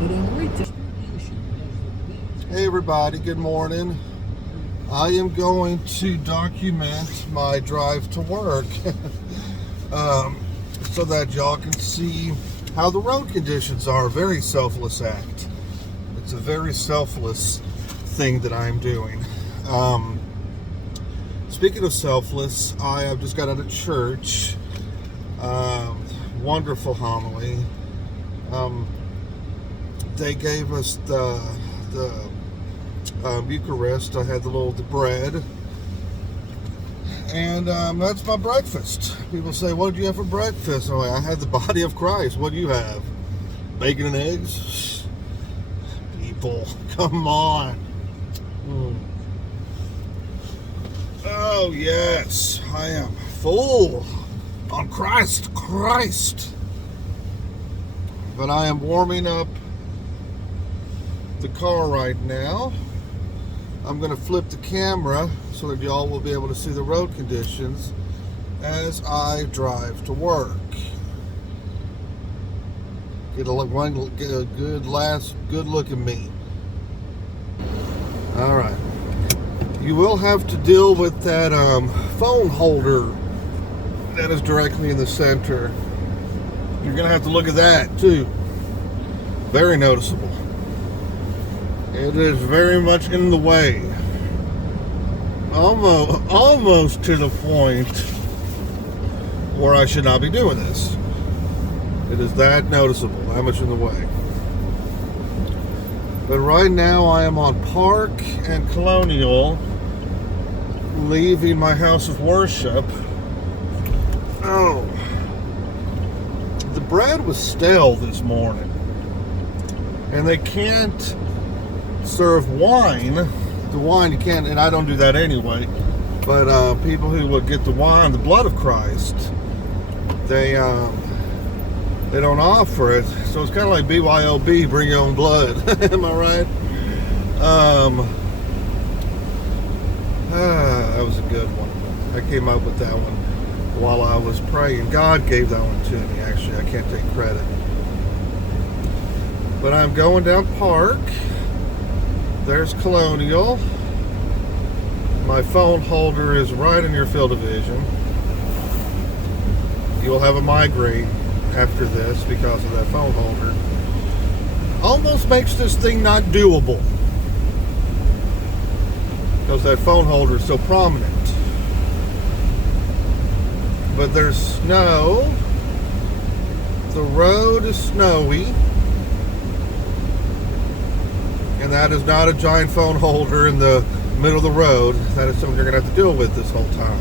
Hey everybody, good morning. I am going to document my drive to work so that y'all can see how the road conditions are. A very selfless act. It's a very selfless thing that I'm doing. Speaking of selfless, I have just got out of church. Wonderful homily. They gave us the Eucharist. I had the bread, and that's my breakfast. People say, "What did you have for breakfast?" I'm like, "I had the body of Christ." What do you have? Bacon and eggs? People, come on. Oh yes, I am full on Christ. But I am warming up the car right now. I'm going to flip the camera so that y'all will be able to see the road conditions as I drive to work. Get a good look at me. All right. You will have to deal with that phone holder that is directly in the center. You're going to have to look at that too. Very noticeable. It is very much in the way. Almost to the point where I should not be doing this. It is that noticeable, that much in the way. But right now I am on Park and Colonial, leaving my house of worship. Oh, the bread was stale this morning, and they can't serve wine. The wine you can't, and I don't do that anyway, but people who would get the wine, the blood of Christ, they don't offer it. So it's kind of like BYOB, bring your own blood. Am I right? That was a good one. I came up with that one while I was praying. God gave that one to me, actually. I can't take credit. But I'm going down Park. There's Colonial. My phone holder is right in your field of vision. You'll have a migraine after this because of that phone holder. Almost makes this thing not doable because that phone holder is so prominent. But there's snow. The road is snowy. And that is not a giant phone holder in the middle of the road. That is something you're going to have to deal with this whole time.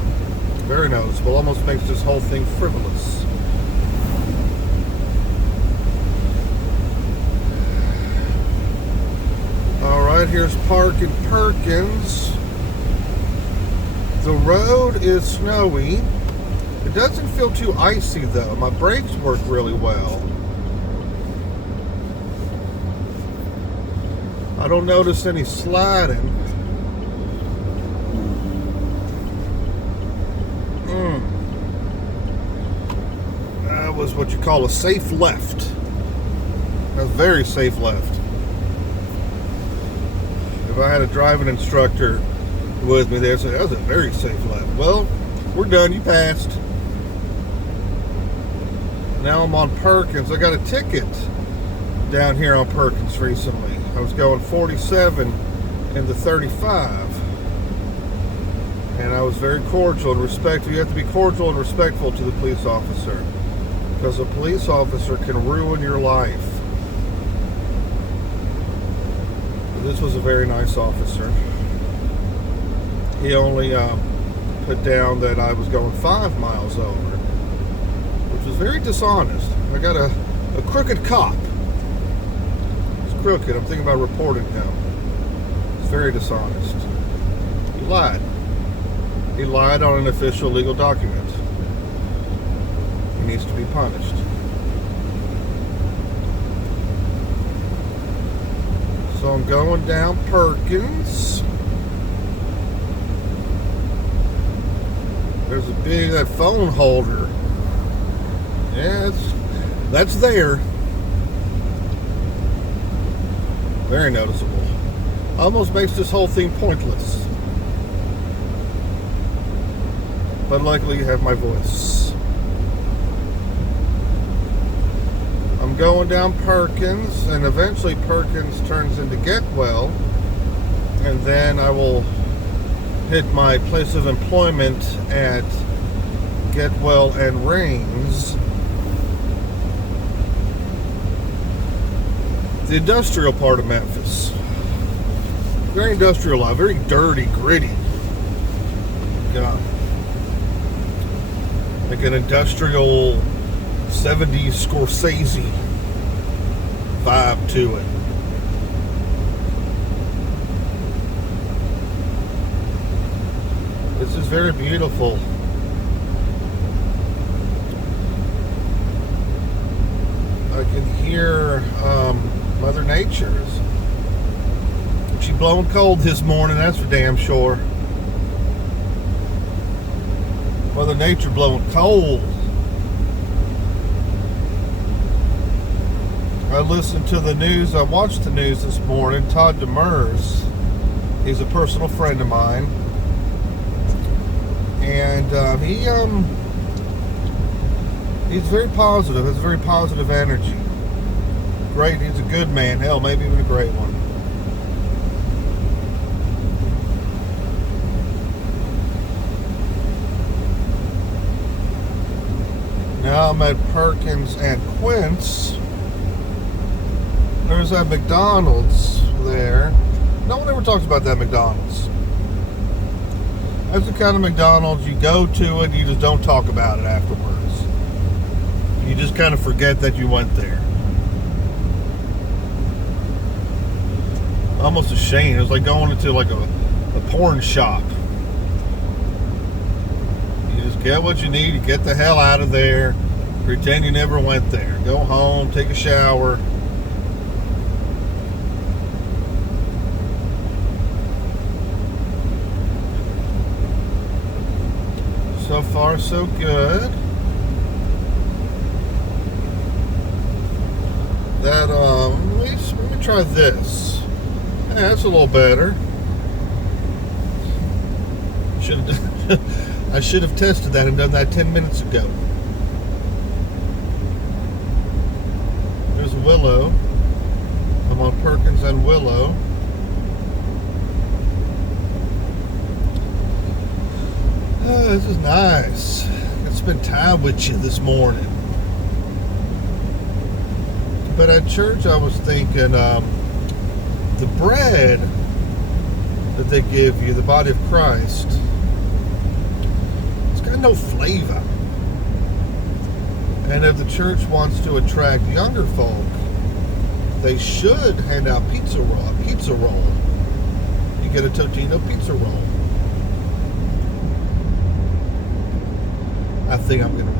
Very noticeable. Almost makes this whole thing frivolous. Alright, here's Park and Perkins. The road is snowy. It doesn't feel too icy though. My brakes work really well. I don't notice any sliding. That was what you call a safe left. A very safe left. If I had a driving instructor with me, they'd say, that was a very safe left. Well, we're done. You passed. Now I'm on Perkins. I got a ticket down here on Perkins recently. I was going 47 into 35, and I was very cordial and respectful. You have to be cordial and respectful to the police officer, because a police officer can ruin your life. But this was a very nice officer. He only put down that I was going 5 miles over, which was very dishonest. I got a crooked cop. Crooked. I'm thinking about reporting him. It's very dishonest. He lied. He lied on an official legal document. He needs to be punished. So I'm going down Perkins. There's that phone holder. Yeah, that's there. Very noticeable. Almost makes this whole thing pointless. But luckily you have my voice. I'm going down Perkins, and eventually Perkins turns into Getwell, and then I will hit my place of employment at Getwell and Rains. The industrial part of Memphis. Very industrial, very dirty, gritty. God. Like an industrial 70s Scorsese vibe to it. This is very beautiful. I can hear Mother Nature's. She blowing cold this morning, that's for damn sure. Mother Nature blowing cold. I listened to the news. I watched the news this morning. Todd Demers, he's a personal friend of mine, and he's very positive. Has very positive energy. Great. He's a good man. Hell, maybe even a great one. Now I'm at Perkins and Quince. There's that McDonald's there. No one ever talks about that McDonald's. That's the kind of McDonald's you go to and you just don't talk about it afterwards. You just kind of forget that you went there. Almost ashamed. It was like going into like a porn shop. You just get what you need, you get the hell out of there, pretend you never went there. Go home, take a shower. So far, so good. That, let me try this. Yeah, that's a little better. I should have tested that and done that 10 minutes ago. There's Willow. I'm on Perkins and Willow. Oh, this is nice. I spent time with you this morning. But at church, I was thinking the bread that they give you, the body of Christ, it's got no flavor. And if the church wants to attract younger folk, they should hand out pizza roll. You get a Totino pizza roll. I think I'm going to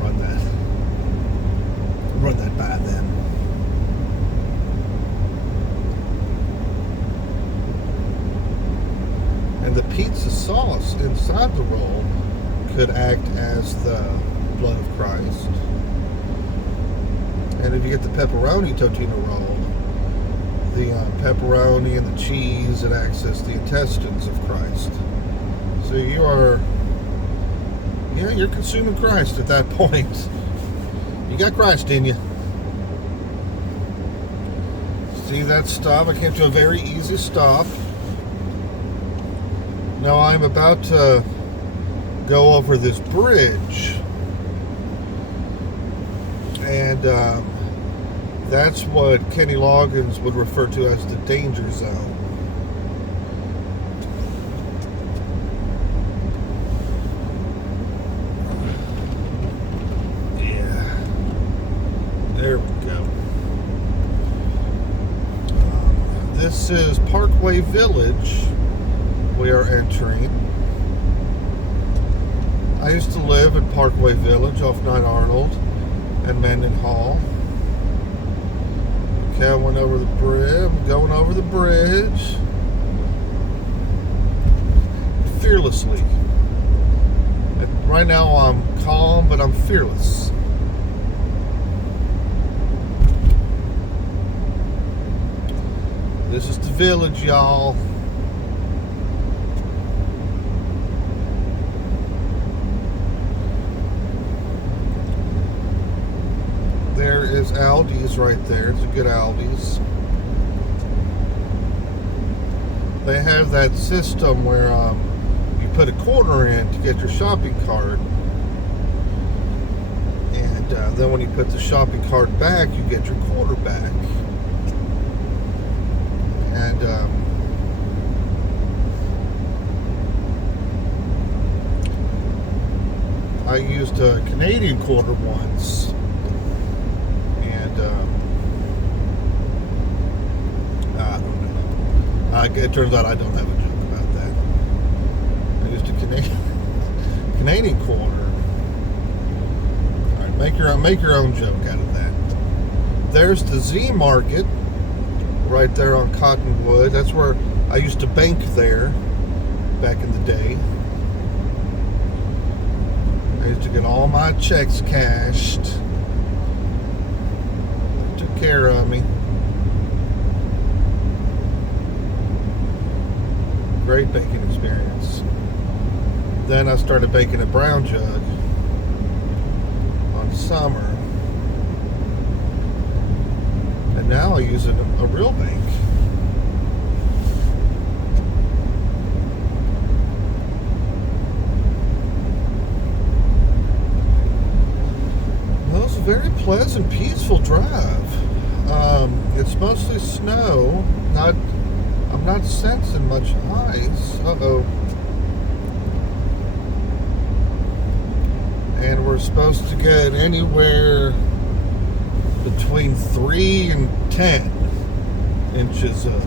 run that by them. And the pizza sauce inside the roll could act as the blood of Christ. And if you get the pepperoni Totino roll, the pepperoni and the cheese, it acts as the intestines of Christ. So you're consuming Christ at that point. You got Christ in you. See that stop? I came to a very easy stop. Now I'm about to go over this bridge. And that's what Kenny Loggins would refer to as the danger zone. There we go. This is Parkway Village we are entering. I used to live in Parkway Village off 9 Arnold and Mendenhall. Okay, I went over the bridge. I'm going over the bridge fearlessly. And right now I'm calm, but I'm fearless. This is the village, y'all. There is Aldi's right there. It's a good Aldi's. They have that system where you put a quarter in to get your shopping cart. And then when you put the shopping cart back, you get your quarter back. And I used a Canadian quarter once. And I don't know. It turns out I don't have a joke about that. I used a Canadian quarter. All right, make your own joke out of that. There's the Z Market right there on Cottonwood. That's where I used to bank there back in the day. I used to get all my checks cashed. They took care of me. Great baking experience. Then I started baking a brown jug on summer. And now I use a real bank. Well, it's a very pleasant, peaceful drive. It's mostly snow. I'm not sensing much ice. Uh-oh. And we're supposed to get anywhere between 3 and 10 inches of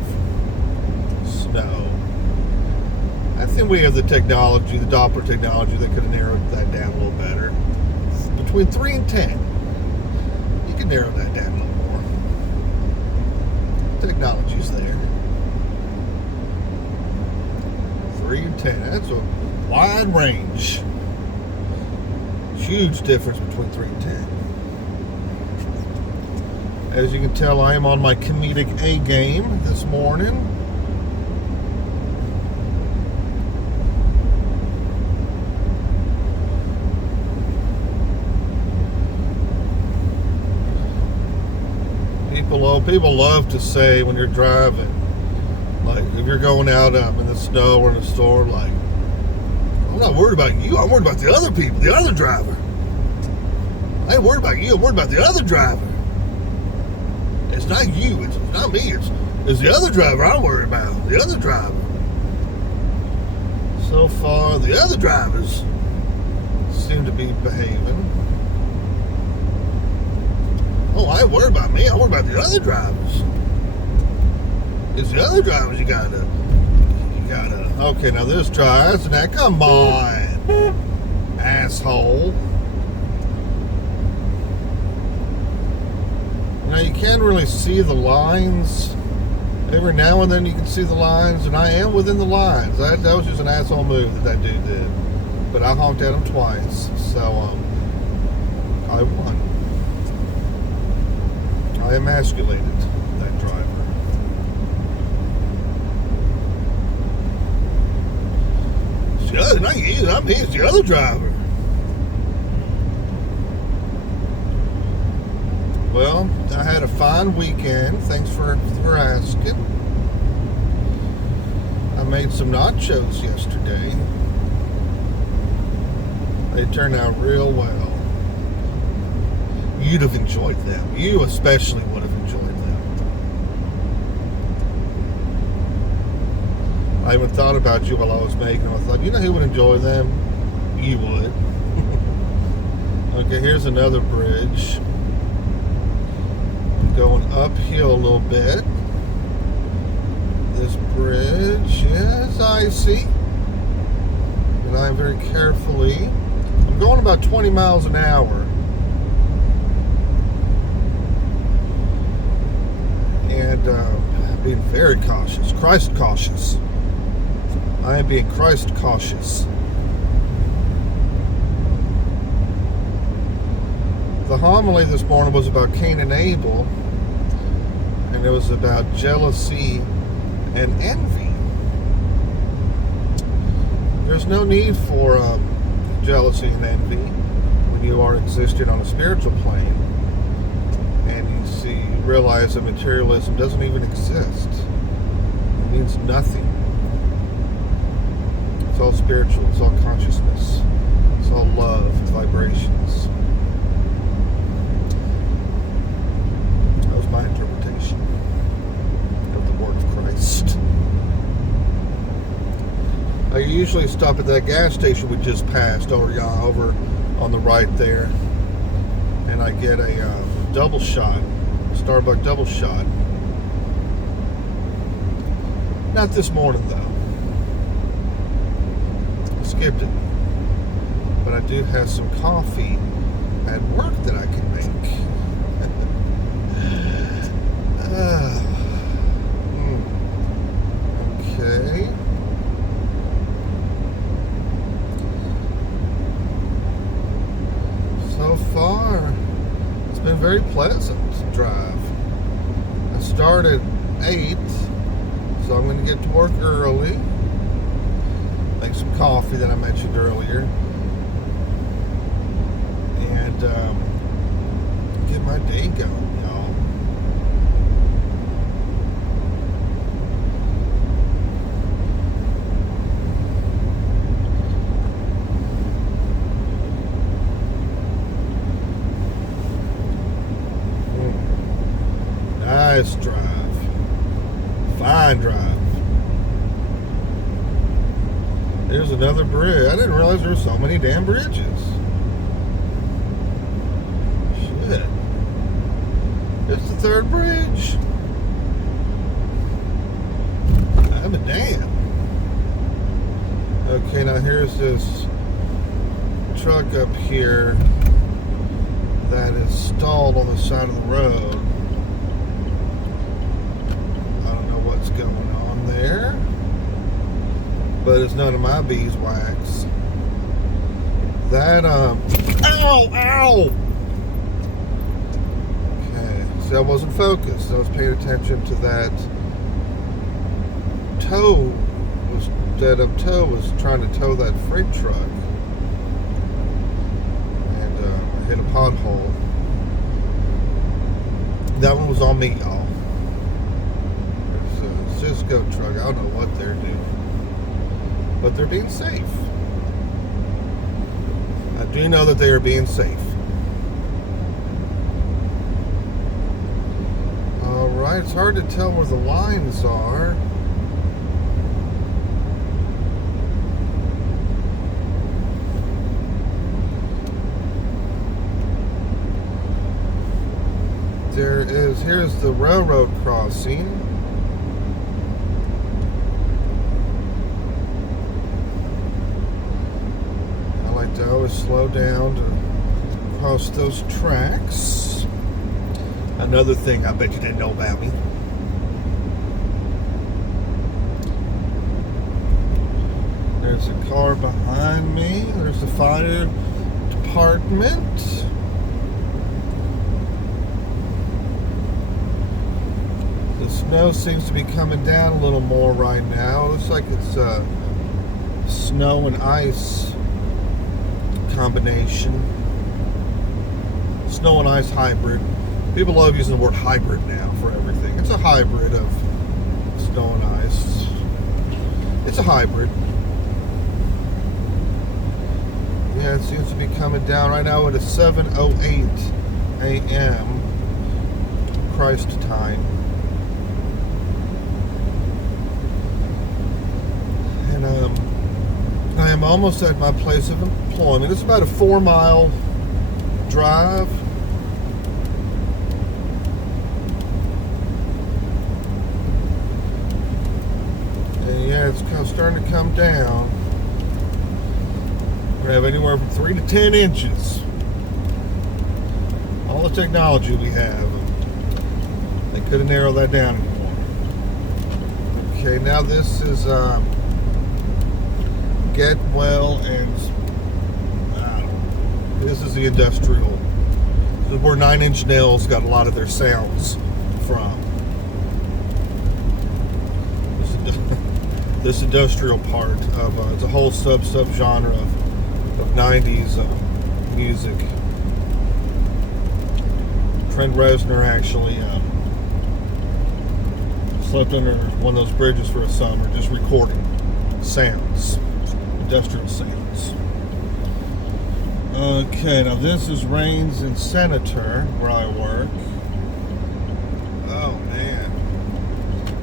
snow. I think we have the technology, the Doppler technology, that could have narrowed that down a little better. Between 3 and 10. You can narrow that down a little more. Technology's there. 3 and 10. That's a wide range. Huge difference between 3 and 10. As you can tell, I am on my comedic A game this morning. People love to say when you're driving, like if you're going out in the snow or in a storm, like, I'm not worried about you, I'm worried about the other people, the other driver. I ain't worried about you, I'm worried about the other driver. It's not you, it's not me, it's the other driver I'm worried about, the other driver. So far, the other drivers seem to be behaving. Oh, I ain't worried about me, I'm worried about the other drivers. It's the other drivers you gotta, okay, now this drives, now come on, asshole. Now you can't really see the lines. Every now and then you can see the lines, and I am within the lines. That was just an asshole move that dude did. But I honked at him twice, so I won. I emasculated that driver. It's the other, not you, not me, it's the other driver. Well, I had a fine weekend. Thanks for asking. I made some nachos yesterday. They turned out real well. You'd have enjoyed them. You especially would have enjoyed them. I even thought about you while I was making them. I thought, you know who would enjoy them? You would. Okay, here's another bridge. Going uphill a little bit. This bridge is icy. And I'm very carefully, I'm going about 20 miles an hour. And being very cautious. Christ cautious. I am being Christ cautious. The homily this morning was about Cain and Abel. and it was about jealousy and envy. There's no need for jealousy and envy when you are existing on a spiritual plane, and you realize that materialism doesn't even exist. It means nothing. It's all spiritual. It's all consciousness. It's all love and vibrations. That was my interpretation of the word of Christ. I usually stop at that gas station we just passed over on the right there, and I get a double shot, Starbucks double shot. Not this morning though. I skipped it, but I do have some coffee at work that I can make. Okay. So far, it's been very pleasant to drive. I started 8, so I'm going to get to work early. Make some coffee that I mentioned earlier. And get my day going, y'all. Nice drive. Fine drive. There's another bridge. I didn't realize there were so many damn bridges. Shit. It's the third bridge. I'm a damn. Okay, now here's this truck up here that is stalled on the side of the road. What's going on there, but it's none of my beeswax. That ow. Okay, so I wasn't focused. I was paying attention to that tow was trying to tow that freight truck, and I hit a pothole. That one was on me, y'all. Cisco truck. I don't know what they're doing, but they're being safe. I do know that they are being safe. Alright, it's hard to tell where the lines are. Here's the railroad crossing. I always slow down to cross those tracks. Another thing I bet you didn't know about me. There's a car behind me. There's the fire department. The snow seems to be coming down a little more right now. Looks like it's snow and ice combination. Snow and ice hybrid. People love using the word hybrid now for everything. It's a hybrid of snow and ice. It's a hybrid. Yeah, it seems to be coming down right now at 7:08 a.m. Christ time. And I am almost at my place of employment. It's about a 4-mile drive. And yeah, it's kind of starting to come down. We have anywhere from 3 to 10 inches. All the technology we have, they couldn't narrow that down anymore. Okay, now this is Get Well, and this is the industrial. This is where 9 Inch Nails got a lot of their sounds from. this industrial part of it's a whole sub-genre of 90s music. Trent Reznor actually slept under one of those bridges for a summer, just recording sounds, industrial sounds. Okay, now this is Rains and Senator, where I work. Oh man.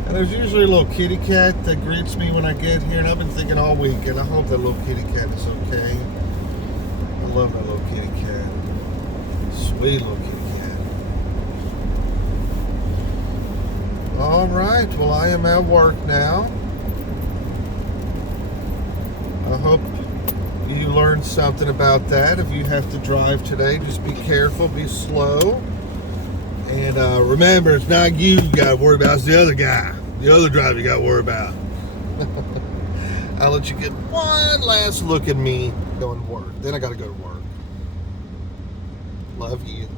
And there's usually a little kitty cat that greets me when I get here, and I've been thinking all week, and I hope that little kitty cat is okay. I love that little kitty cat. Sweet little kitty cat. Alright, well I am at work now. I hope you learned something about that. If you have to drive today, just be careful, be slow. And remember, it's not you got to worry about, it's the other guy. The other driver you got to worry about. I'll let you get one last look at me going to work. Then I got to go to work. Love you.